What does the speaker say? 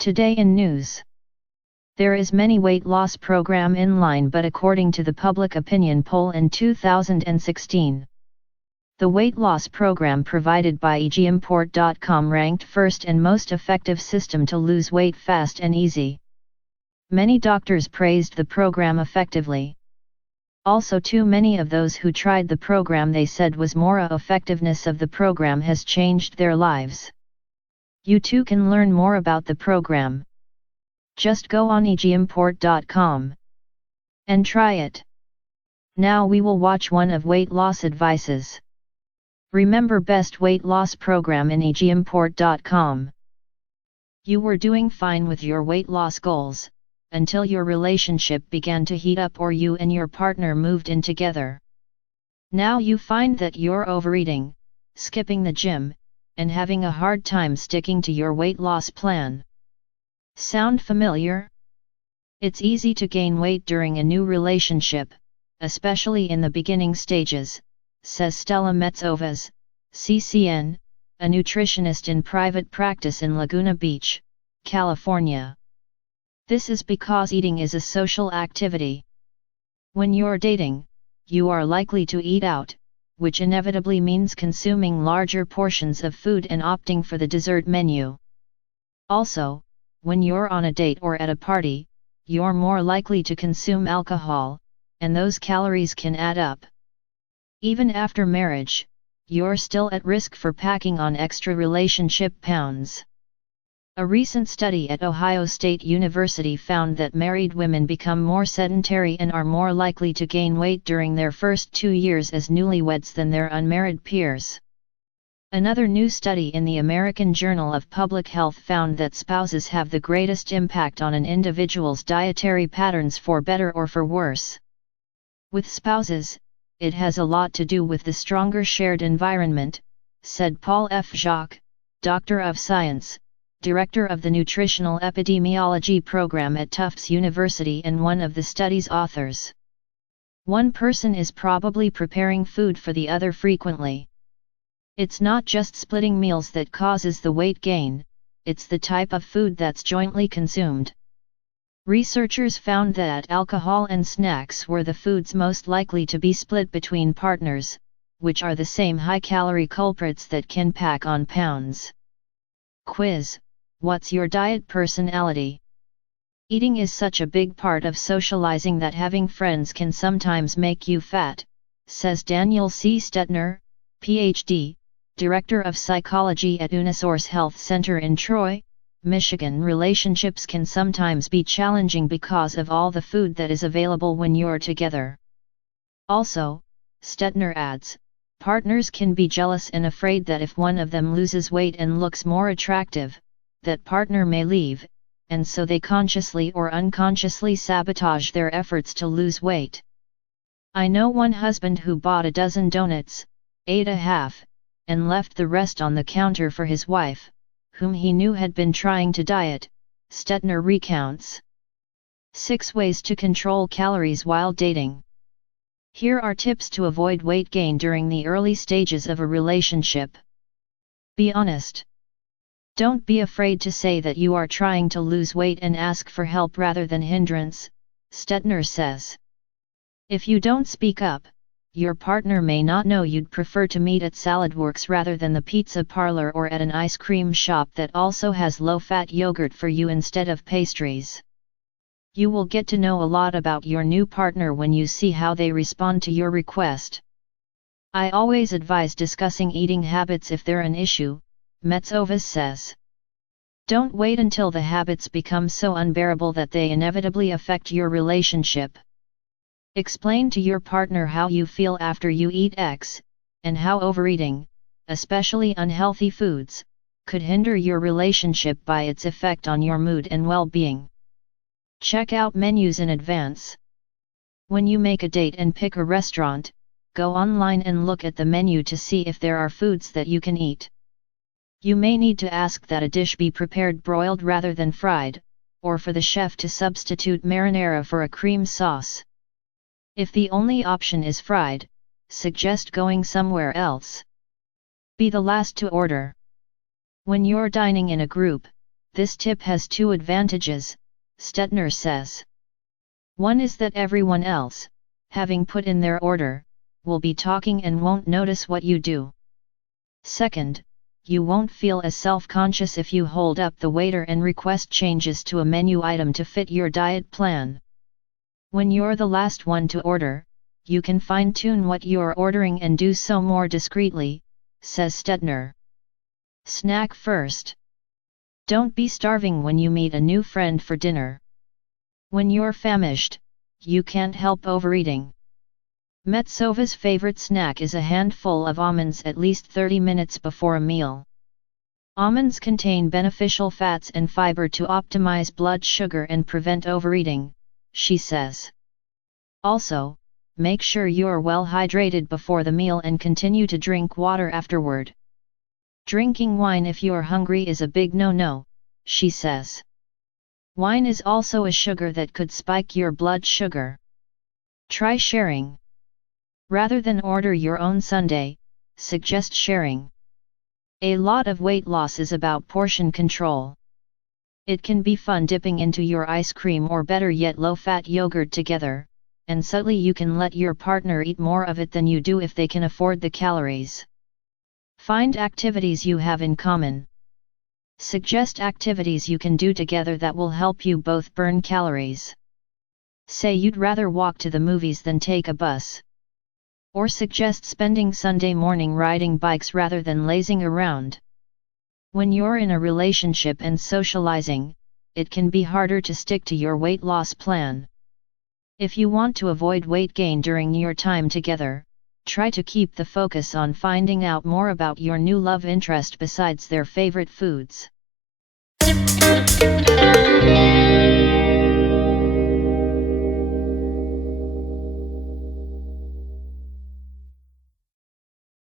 Today in news. There is many weight loss program in line, but according to the public opinion poll in 2016, the weight loss program provided by egimport.com ranked first and most effective system to lose weight fast and easy. Many doctors praised the program effectively. Also, too many of those who tried the program, they said was more effectiveness of the program has changed their lives. You too can learn more about the program. Just go on egimport.com and try it. Now we will watch one of weight loss advices. Remember best weight loss program in egimport.com. You were doing fine with your weight loss goals, until your relationship began to heat up or you and your partner moved in together. Now you find that you're overeating, skipping the gym, and having a hard time sticking to your weight loss plan. Sound familiar? It's easy to gain weight during a new relationship, especially in the beginning stages, says Stella Metsovas, CCN, a nutritionist in private practice in Laguna Beach, California. This is because eating is a social activity. When you're dating, you are likely to eat out, which inevitably means consuming larger portions of food and opting for the dessert menu. Also, when you're on a date or at a party, you're more likely to consume alcohol, and those calories can add up. Even after marriage, you're still at risk for packing on extra relationship pounds. A recent study at Ohio State University found that married women become more sedentary and are more likely to gain weight during their first 2 years as newlyweds than their unmarried peers. Another new study in the American Journal of Public Health found that spouses have the greatest impact on an individual's dietary patterns, for better or for worse. With spouses, it has a lot to do with the stronger shared environment, said Paul F. Jacques, Doctor of Science, Director of the Nutritional Epidemiology Program at Tufts University and one of the study's authors. One person is probably preparing food for the other frequently. It's not just splitting meals that causes the weight gain, it's the type of food that's jointly consumed. Researchers found that alcohol and snacks were the foods most likely to be split between partners, which are the same high-calorie culprits that can pack on pounds. Quiz: what's your diet personality? Eating is such a big part of socializing that having friends can sometimes make you fat, says Daniel C. Stetner, Ph.D., Director of Psychology at Unisource Health Center in Troy, Michigan. Relationships can sometimes be challenging because of all the food that is available when you're together. Also, Stetner adds, partners can be jealous and afraid that if one of them loses weight and looks more attractive, that partner may leave, and so they consciously or unconsciously sabotage their efforts to lose weight. I know one husband who bought a dozen donuts, ate a half, and left the rest on the counter for his wife, whom he knew had been trying to diet, Stetner recounts. 6 ways to control calories while dating. Here are tips to avoid weight gain during the early stages of a relationship. Be honest. Don't be afraid to say that you are trying to lose weight and ask for help rather than hindrance, Stetner says. If you don't speak up, your partner may not know you'd prefer to meet at SaladWorks rather than the pizza parlor or at an ice cream shop that also has low-fat yogurt for you instead of pastries. You will get to know a lot about your new partner when you see how they respond to your request. I always advise discussing eating habits if they're an issue, Metsovas says. Don't wait until the habits become so unbearable that they inevitably affect your relationship. Explain to your partner how you feel after you eat X, and how overeating, especially unhealthy foods, could hinder your relationship by its effect on your mood and well-being. Check out menus in advance. When you make a date and pick a restaurant, go online and look at the menu to see if there are foods that you can eat. You may need to ask that a dish be prepared broiled rather than fried, or for the chef to substitute marinara for a cream sauce. If the only option is fried, suggest going somewhere else. Be the last to order. When you're dining in a group, This tip has two advantages, Stettner says. One is that everyone else, having put in their order, will be talking and won't notice what you do. Second, you won't feel as self-conscious if you hold up the waiter and request changes to a menu item to fit your diet plan. When you're the last one to order, you can fine-tune what you're ordering and do so more discreetly, says Stettner. Snack first. Don't be starving when you meet a new friend for dinner. When you're famished, you can't help overeating. Metsova's favorite snack is a handful of almonds at least 30 minutes before a meal. Almonds contain beneficial fats and fiber to optimize blood sugar and prevent overeating, she says. Also, make sure you're well hydrated before the meal and continue to drink water afterward. Drinking wine if you're hungry is a big no-no, she says. Wine is also a sugar that could spike your blood sugar. Try sharing. Rather than order your own sundae, suggest sharing. A lot of weight loss is about portion control. It can be fun dipping into your ice cream or better yet low-fat yogurt together, and subtly you can let your partner eat more of it than you do if they can afford the calories. Find activities you have in common. Suggest activities you can do together that will help you both burn calories. Say you'd rather walk to the movies than take a bus. Or suggest spending Sunday morning riding bikes rather than lazing around. When you're in a relationship and socializing, it can be harder to stick to your weight loss plan. If you want to avoid weight gain during your time together, try to keep the focus on finding out more about your new love interest besides their favorite foods.